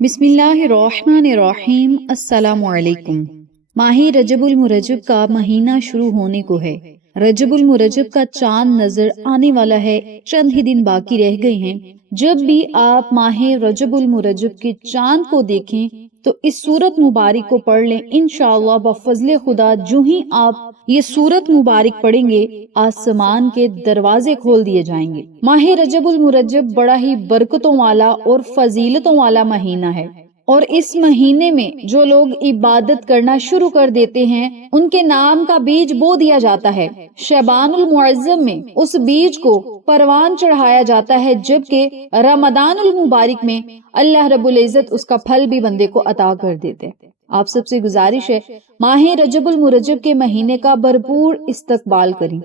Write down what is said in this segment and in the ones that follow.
بسم اللہ الرحمن الرحیم۔ السلام علیکم۔ ماہ رجب المرجب کا مہینہ شروع ہونے کو ہے۔ رجب المرجب کا چاند نظر آنے والا ہے، چند ہی دن باقی رہ گئے ہیں۔ جب بھی آپ ماہ رجب المرجب کے چاند کو دیکھیں تو اس سورت مبارک کو پڑھ لیں، انشاءاللہ بفضل خدا جو ہی آپ یہ سورت مبارک پڑھیں گے آسمان کے دروازے کھول دیے جائیں گے۔ ماہ رجب المرجب بڑا ہی برکتوں والا اور فضیلتوں والا مہینہ ہے، اور اس مہینے میں جو لوگ عبادت کرنا شروع کر دیتے ہیں ان کے نام کا بیج بو دیا جاتا ہے۔ شعبان المعظم میں اس بیج کو پروان چڑھایا جاتا ہے، جبکہ رمضان المبارک میں اللہ رب العزت اس کا پھل بھی بندے کو عطا کر دیتے ہیں۔ آپ سب سے گزارش ہے ماہ رجب المرجب کے مہینے کا بھرپور استقبال کریں۔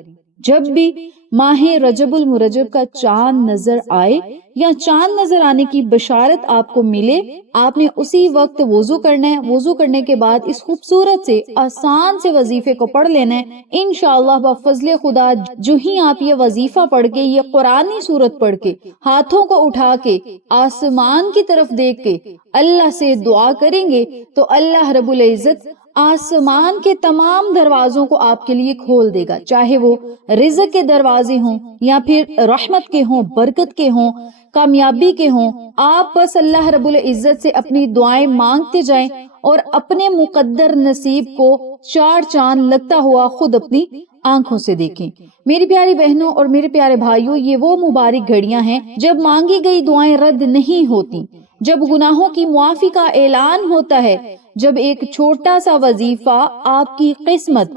جب بھی ماہ رجب المرجب کا چاند نظر آئے یا چاند نظر آنے کی بشارت آپ کو ملے، آپ نے اسی وقت وضو کرنا ہے۔ وضو کرنے کے بعد اس خوبصورت سے آسان سے وظیفے کو پڑھ لینا ہے۔ انشاءاللہ بفضل خدا جو ہی آپ یہ وظیفہ پڑھ کے، یہ قرآنی سورت پڑھ کے، ہاتھوں کو اٹھا کے آسمان کی طرف دیکھ کے اللہ سے دعا کریں گے تو اللہ رب العزت آسمان کے تمام دروازوں کو آپ کے لیے کھول دے گا، چاہے وہ رزق کے دروازے ہوں یا پھر رحمت کے ہوں، برکت کے ہوں، کامیابی کے ہوں۔ آپ بس اللہ رب العزت سے اپنی دعائیں مانگتے جائیں اور اپنے مقدر نصیب کو چار چاند لگتا ہوا خود اپنی آنکھوں سے دیکھیں۔ میری پیاری بہنوں اور میرے پیارے بھائیوں، یہ وہ مبارک گھڑیاں ہیں جب مانگی گئی دعائیں رد نہیں ہوتی، جب گناہوں کی معافی کا اعلان ہوتا ہے، جب ایک چھوٹا سا وظیفہ آپ کی قسمت،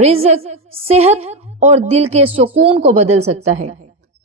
رزق، صحت اور دل کے سکون کو بدل سکتا ہے۔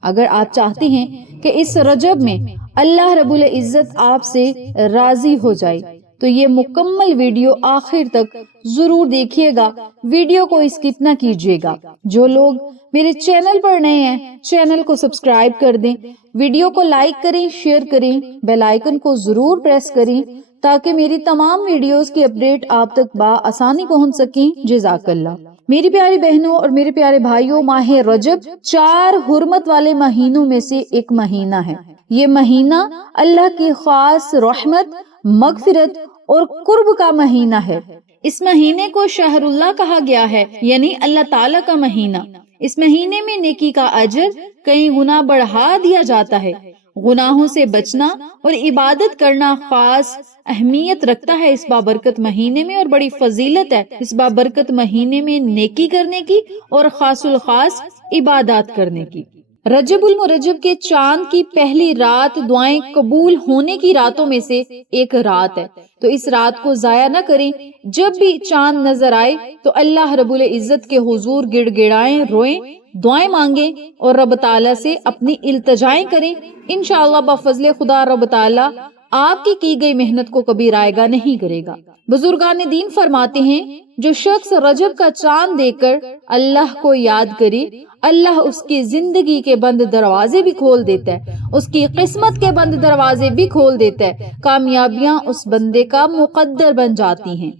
اگر آپ چاہتے ہیں کہ اس رجب میں اللہ رب العزت آپ سے راضی ہو جائے تو یہ مکمل ویڈیو آخر تک ضرور دیکھیے گا، ویڈیو کو اسکپ نہ کیجیے گا۔ جو لوگ میرے چینل پر نئے ہیں چینل کو سبسکرائب کر دیں، ویڈیو کو لائک کریں، شیئر کریں، بیل آئیکن کو ضرور پریس کریں تاکہ میری تمام ویڈیوز کی اپڈیٹ آپ تک بآسانی پہنچ سکیں۔ جزاک اللہ۔ میری پیاری بہنوں اور میرے پیارے بھائیوں، ماہ رجب 4 حرمت والے مہینوں میں سے ایک مہینہ ہے۔ یہ مہینہ اللہ کی خاص رحمت، مغفرت اور قرب کا مہینہ ہے۔ اس مہینے کو شہر اللہ کہا گیا ہے، یعنی اللہ تعالیٰ کا مہینہ۔ اس مہینے میں نیکی کا اجر کئی گنا بڑھا دیا جاتا ہے۔ گناہوں سے بچنا اور عبادت کرنا خاص اہمیت رکھتا ہے اس بابرکت مہینے میں، اور بڑی فضیلت ہے اس بابرکت مہینے میں نیکی کرنے کی اور خاص الخاص عبادات کرنے کی۔ رجب المرجب کے چاند کی پہلی رات دعائیں قبول ہونے کی راتوں میں سے ایک رات ہے، تو اس رات کو ضائع نہ کریں۔ جب بھی چاند نظر آئے تو اللہ رب العزت کے حضور گڑ گڑائیں، روئیں، دعائیں مانگیں اور رب تعالیٰ سے اپنی التجائیں کریں۔ انشاءاللہ بفضل خدا رب تعالیٰ آپ کی گئی محنت کو کبھی رائیگاں نہیں کرے گا۔ بزرگان دین فرماتے ہیں جو شخص رجب کا چاند دیکھ کر اللہ کو یاد کرے، اللہ اس کی زندگی کے بند دروازے بھی کھول دیتا ہے، اس کی قسمت کے بند دروازے بھی کھول دیتا ہے، کامیابیاں اس بندے کا مقدر بن جاتی ہیں،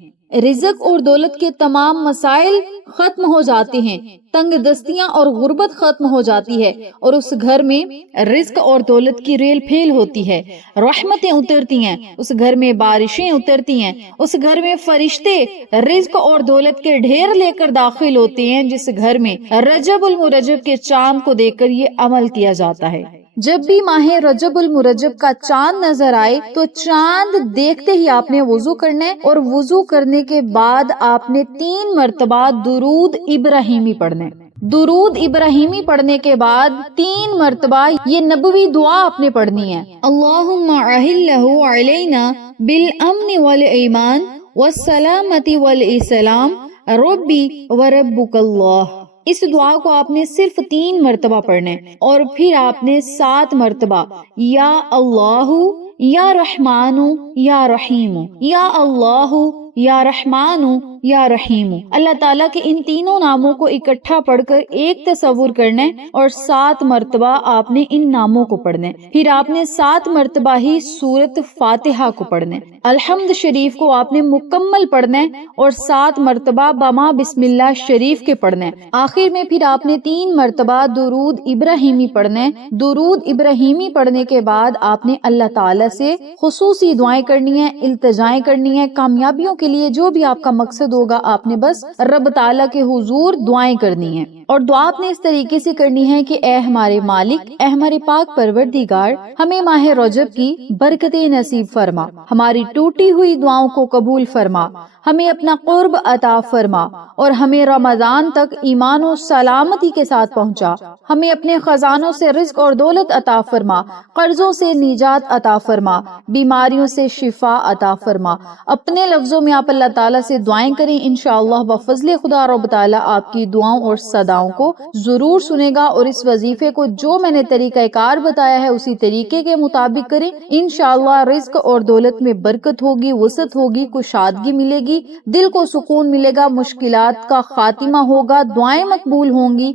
رزق اور دولت کے تمام مسائل ختم ہو جاتے ہیں، تنگ دستیاں اور غربت ختم ہو جاتی ہے، اور اس گھر میں رزق اور دولت کی ریل پھیل ہوتی ہے، رحمتیں اترتی ہیں، اس گھر میں بارشیں اترتی ہیں، اس گھر میں فرشتے رزق اور دولت کے ڈھیر لے کر داخل ہوتے ہیں جس گھر میں رجب المرجب کے چاند کو دیکھ کر یہ عمل کیا جاتا ہے۔ جب بھی ماہ رجب المرجب کا چاند نظر آئے تو چاند دیکھتے ہی آپ نے وضو کرنا ہے، اور وضو کرنے کے بعد آپ نے 3 مرتبہ درود ابراہیمی پڑھنا ہے۔ درود ابراہیمی پڑھنے کے بعد 3 مرتبہ یہ نبوی دعا آپ نے پڑھنی ہے۔ اللہم احلہ علینا بالامن والایمان والسلامت والاسلام ربی وربک اللہ۔ اس دعا کو آپ نے صرف 3 مرتبہ پڑھنا ہے، اور پھر آپ نے 7 مرتبہ یا اللہ یا رحمان یا رحیم، یا اللہ یا رحمان یا رحیم. اللہ تعالیٰ کے ان تینوں ناموں کو اکٹھا پڑھ کر ایک تصور کرنا ہے اور 7 مرتبہ آپ نے ان ناموں کو پڑھنا ہے. پھر آپ نے 7 مرتبہ ہی سورت فاتحہ کو پڑھنا ہے. الحمد شریف کو آپ نے مکمل پڑھنا ہے اور 7 مرتبہ بما بسم اللہ شریف کے پڑھنا ہے. آخر میں پھر آپ نے 3 مرتبہ درود ابراہیمی پڑھنا ہے. درود ابراہیمی پڑھنے کے بعد آپ نے اللہ تعالیٰ سے خصوصی دعائیں کرنی ہیں، التجائیں کرنی ہیں. کامیابیوں کے لیے جو بھی آپ کا مقصد ہوگا آپ نے بس رب تعالیٰ کے حضور دعائیں کرنی ہیں. اور دعا آپ نے اس طریقے سے کرنی ہے کہ اے ہمارے مالک، اے ہمارے پاک پروردگار، ہمیں ماہ رجب کی برکتیں نصیب فرما، ہماری ٹوٹی ہوئی دعاؤں کو قبول فرما، ہمیں اپنا قرب عطا فرما اور ہمیں رمضان تک ایمان و سلامتی کے ساتھ پہنچا. ہمیں اپنے خزانوں سے رزق اور دولت عطا فرما، قرضوں سے نجات عطا فرما، بیماریوں سے شفا عطا فرما. اپنے لفظوں میں آپ اللہ تعالیٰ سے دعائیں کریں، انشاءاللہ بفضل خدا رب تعالیٰ آپ کی دعاؤں اور صداؤں کو ضرور سنے گا. اور اس وظیفے کو جو میں نے طریقہ کار بتایا ہے اسی طریقے کے مطابق کریں، انشاءاللہ رزق اور دولت میں برکت ہوگی، وسعت ہوگی، کشادگی ملے گی، دل کو سکون ملے گا، مشکلات کا خاتمہ ہوگا، دعائیں مقبول ہوں گی،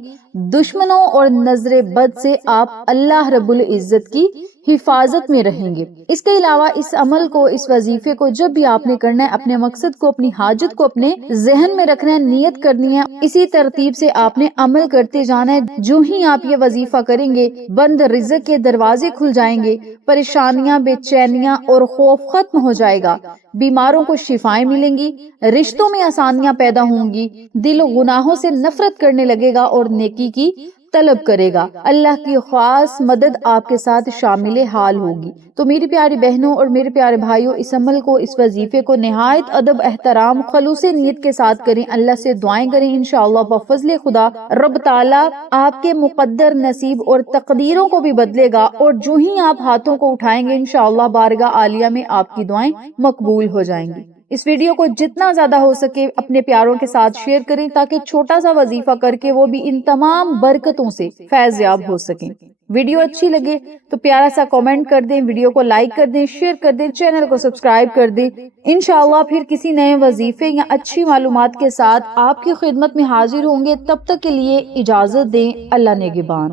دشمنوں اور نظر بد سے آپ اللہ رب العزت کی حفاظت میں رہیں گے. اس کے علاوہ اس عمل کو، اس وظیفے کو جب بھی آپ نے کرنا ہے، اپنے مقصد کو، اپنی حاجت کو اپنے ذہن میں رکھنا ہے، نیت کرنی ہے. اسی ترتیب سے آپ نے عمل کرتے جانا ہے. جو ہی آپ یہ وظیفہ کریں گے بند رزق کے دروازے کھل جائیں گے، پریشانیاں، بے چینیاں اور خوف ختم ہو جائے گا، بیماروں کو شفائیں ملیں گی، رشتوں میں آسانیاں پیدا ہوں گی، دل گناہوں سے نفرت کرنے لگے گا اور نیکی کی طلب کرے گا. اللہ کی خاص مدد آپ کے ساتھ شامل حال ہوگی. تو میری پیاری بہنوں اور میرے پیارے بھائیوں، اس عمل کو، اس وظیفے کو نہایت ادب، احترام، خلوص نیت کے ساتھ کریں، اللہ سے دعائیں کریں. انشاءاللہ بفضل خدا رب تعالیٰ آپ کے مقدر نصیب اور تقدیروں کو بھی بدلے گا. اور جو ہی آپ ہاتھوں کو اٹھائیں گے انشاءاللہ بارگاہ عالیہ میں آپ کی دعائیں مقبول ہو جائیں گی. اس ویڈیو کو جتنا زیادہ ہو سکے اپنے پیاروں کے ساتھ شیئر کریں تاکہ چھوٹا سا وظیفہ کر کے وہ بھی ان تمام برکتوں سے فیض یاب ہو سکیں. ویڈیو اچھی لگے تو پیارا سا کامنٹ کر دیں، ویڈیو کو لائک کر دیں، شیئر کر دیں، چینل کو سبسکرائب کر دیں. انشاءاللہ پھر کسی نئے وظیفے یا اچھی معلومات کے ساتھ آپ کی خدمت میں حاضر ہوں گے. تب تک کے لیے اجازت دیں. اللہ نگہبان.